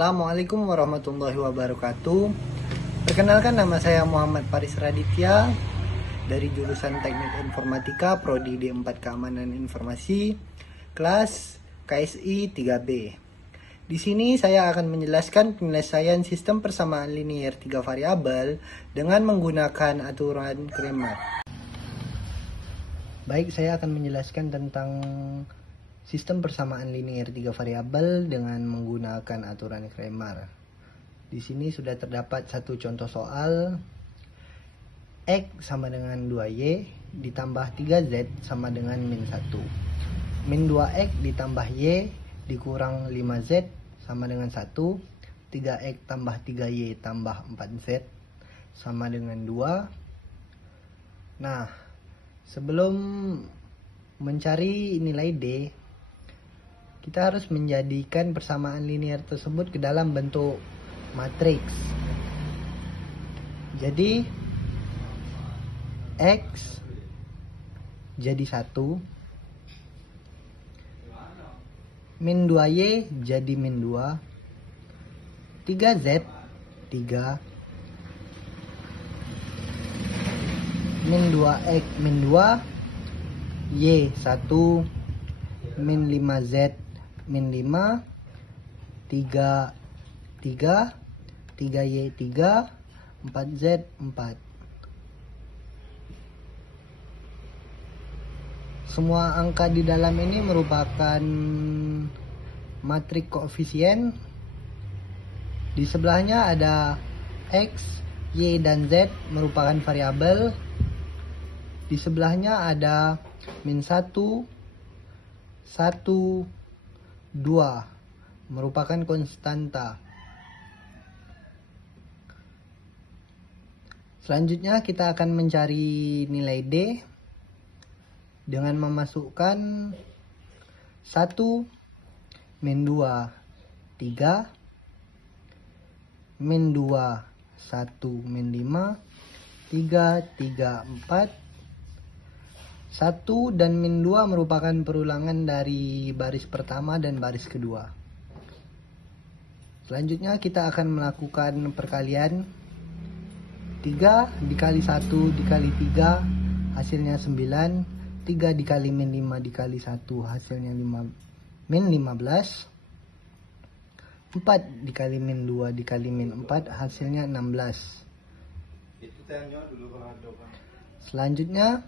Assalamualaikum warahmatullahi wabarakatuh. Perkenalkan, nama saya Muhammad Faris Raditya dari jurusan Teknik Informatika Prodi D4 Keamanan Informasi, kelas KSI 3B. Di sini saya akan menjelaskan penyelesaian sistem persamaan linier 3 variabel dengan menggunakan aturan Cramer. Baik, saya akan menjelaskan tentang sistem persamaan linier 3 variabel dengan menggunakan aturan Cramer. Di sini sudah terdapat satu contoh soal. X sama dengan 2Y ditambah 3Z sama dengan min 1. Min 2X ditambah Y dikurang 5Z sama dengan 1. 3X tambah 3Y tambah 4Z sama dengan 2. Nah, sebelum mencari nilai D, kita harus menjadikan persamaan linier tersebut ke dalam bentuk matriks. Jadi X jadi 1, min 2Y jadi min 2, 3Z 3, min 2X min 2, Y 1, min 5Z min 5, 3 3, 3Y 3, 4Z 4. Semua angka di dalam ini merupakan matrik koefisien. Di sebelahnya ada X, Y, dan Z merupakan variabel. Di sebelahnya ada min 1, 1, 2 merupakan konstanta. Selanjutnya kita akan mencari nilai D dengan memasukkan 1, min 2, 3, min 2, 1, min 5, 3, 3, 4. 1 dan min 2 merupakan perulangan dari baris pertama dan baris kedua. Selanjutnya kita akan melakukan perkalian. 3 dikali 1 dikali 3 hasilnya 9. 3 dikali min 5 dikali 1 hasilnya 5, min 15. 4 dikali min 2 dikali min 4 hasilnya 16. Selanjutnya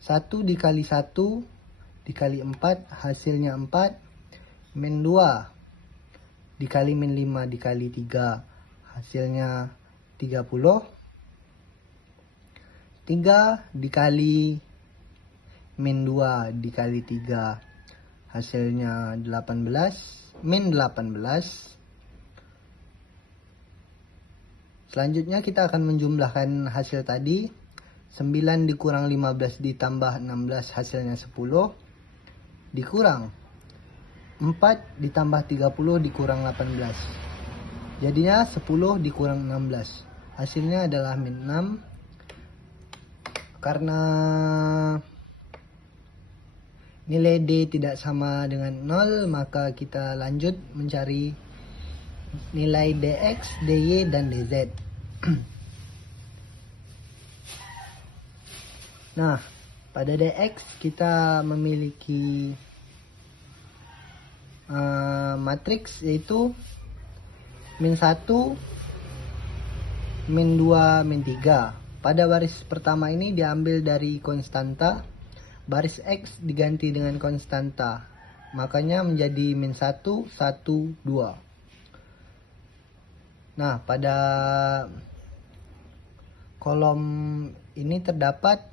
1 dikali 1 dikali 4 hasilnya 4. Min 2 dikali min 5 dikali 3 hasilnya 30. 3 dikali min 2 dikali 3 hasilnya 18. Min 18. Selanjutnya kita akan menjumlahkan hasil tadi. 9 dikurang 15 ditambah 16 hasilnya 10. Dikurang 4 ditambah 30 dikurang 18. Jadinya 10 dikurang 16. Hasilnya adalah min 6. Karena nilai D tidak sama dengan 0, maka kita lanjut mencari nilai DX, DY, dan DZ. Nah, pada DX kita memiliki matriks yaitu min 1, min 2, min 3. Pada baris pertama ini diambil dari konstanta, baris X diganti dengan konstanta, makanya menjadi min 1, 1, 2. Nah, pada kolom ini terdapat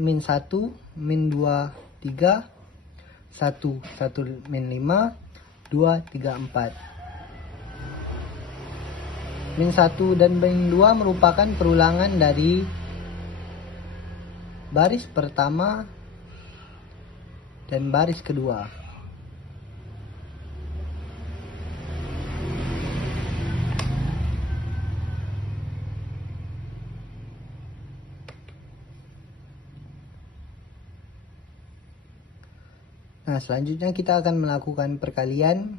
min 1, min 2, 3, 1, 1, min 5, 2, 3, 4. Min 1 dan min 2 merupakan perulangan dari baris pertama dan baris kedua. Nah, selanjutnya kita akan melakukan perkalian.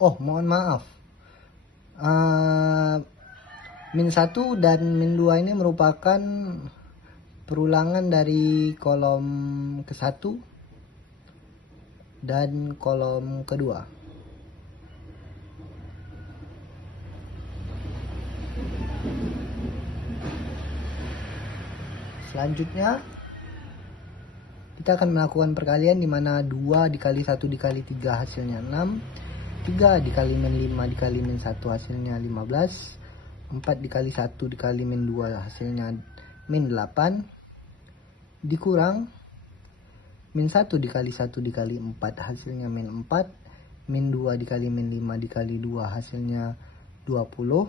Oh, mohon maaf. Min 1 dan min 2 ini merupakan perulangan dari kolom ke-1 dan kolom kedua. Selanjutnya kita akan melakukan perkalian di mana 2 dikali 1 dikali 3 hasilnya 6, 3 dikali min 5 dikali min 1 hasilnya 15, 4 dikali 1 dikali min 2 hasilnya min 8, dikurang min 1 dikali 1 dikali 4 hasilnya min 4, min 2 dikali min 5 dikali 2 hasilnya 20,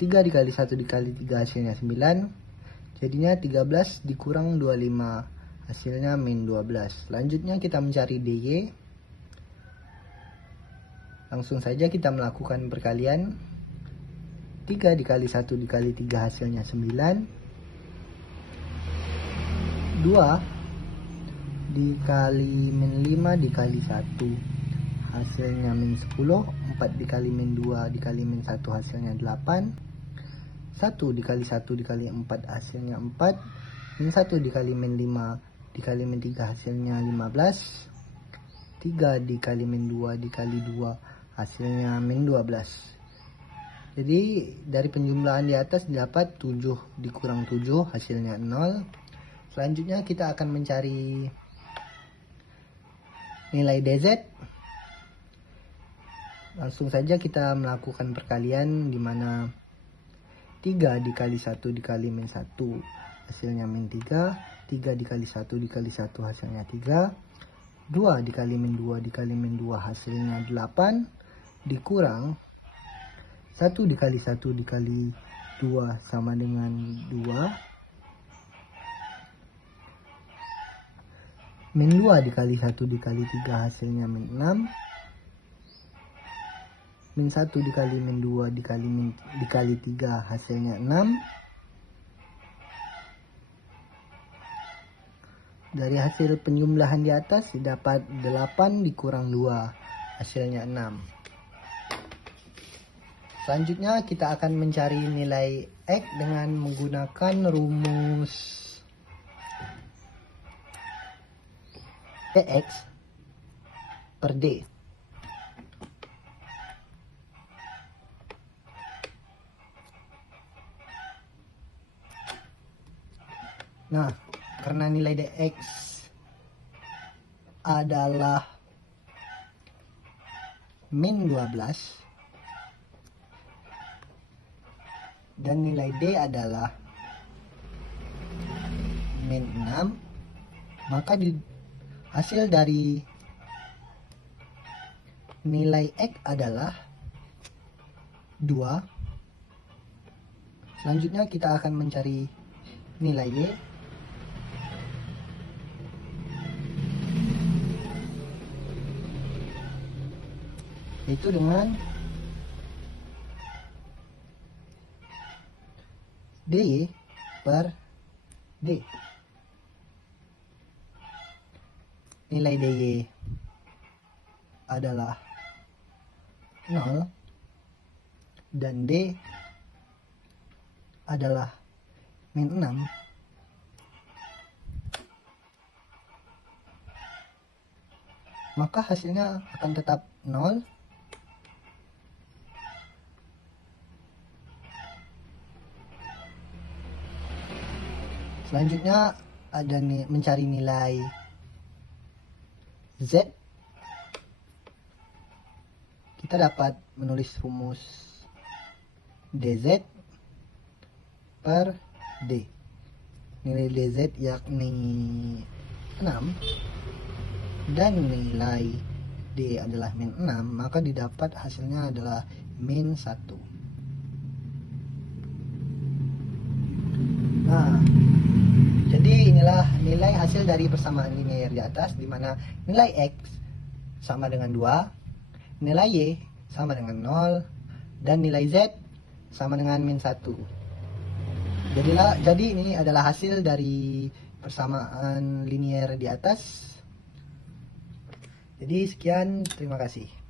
3 dikali 1 dikali 3 hasilnya 9, jadinya 13 dikurang 25 hasilnya min 12. Selanjutnya kita mencari DY. Langsung saja kita melakukan perkalian. 3 dikali 1 dikali 3 hasilnya 9, 2 dikali min 5 dikali 1 hasilnya min 10, 4 dikali min 2 dikali min 1 hasilnya 8, 1 dikali 1 dikali 4 hasilnya 4, min 1 dikali min 5 dikali min 3 hasilnya 15, 3 dikali min 2 dikali 2 hasilnya min 12. Jadi dari penjumlahan di atas didapat 7 dikurang 7 hasilnya 0. Selanjutnya kita akan mencari nilai DZ. Langsung saja kita melakukan perkalian di mana 3 dikali 1 dikali min 1 hasilnya min 3, 3 dikali 1 dikali 1 hasilnya 3, 2 dikali min 2 dikali min 2 hasilnya 8, dikurang 1 dikali 1 dikali 2 sama dengan 2, min 2 dikali 1 dikali 3 hasilnya min 6, min 1 dikali min 2 dikali 3 hasilnya 6. Dari hasil penjumlahan di atas didapat 8 dikurang 2 hasilnya 6. Selanjutnya kita akan mencari nilai X dengan menggunakan rumus Dx per D. Nah, karena nilai dx adalah min 12 dan nilai d adalah min 6, maka hasil dari nilai x adalah 2. Selanjutnya kita akan mencari nilai y. Yaitu dengan dy per d. Nilai dy adalah 0 dan d adalah min 6. Maka hasilnya akan tetap 0. Selanjutnya ada mencari nilai Z. Kita dapat menulis rumus dz per d. Nilai dz yakni 6 dan nilai d adalah min 6, maka didapat hasilnya adalah min 1. Nah, jadi inilah nilai hasil dari persamaan linear di atas, di mana nilai x sama dengan 2, nilai y sama dengan 0, dan nilai z sama dengan min 1. Jadi ini adalah hasil dari persamaan linear di atas. Jadi sekian, terima kasih.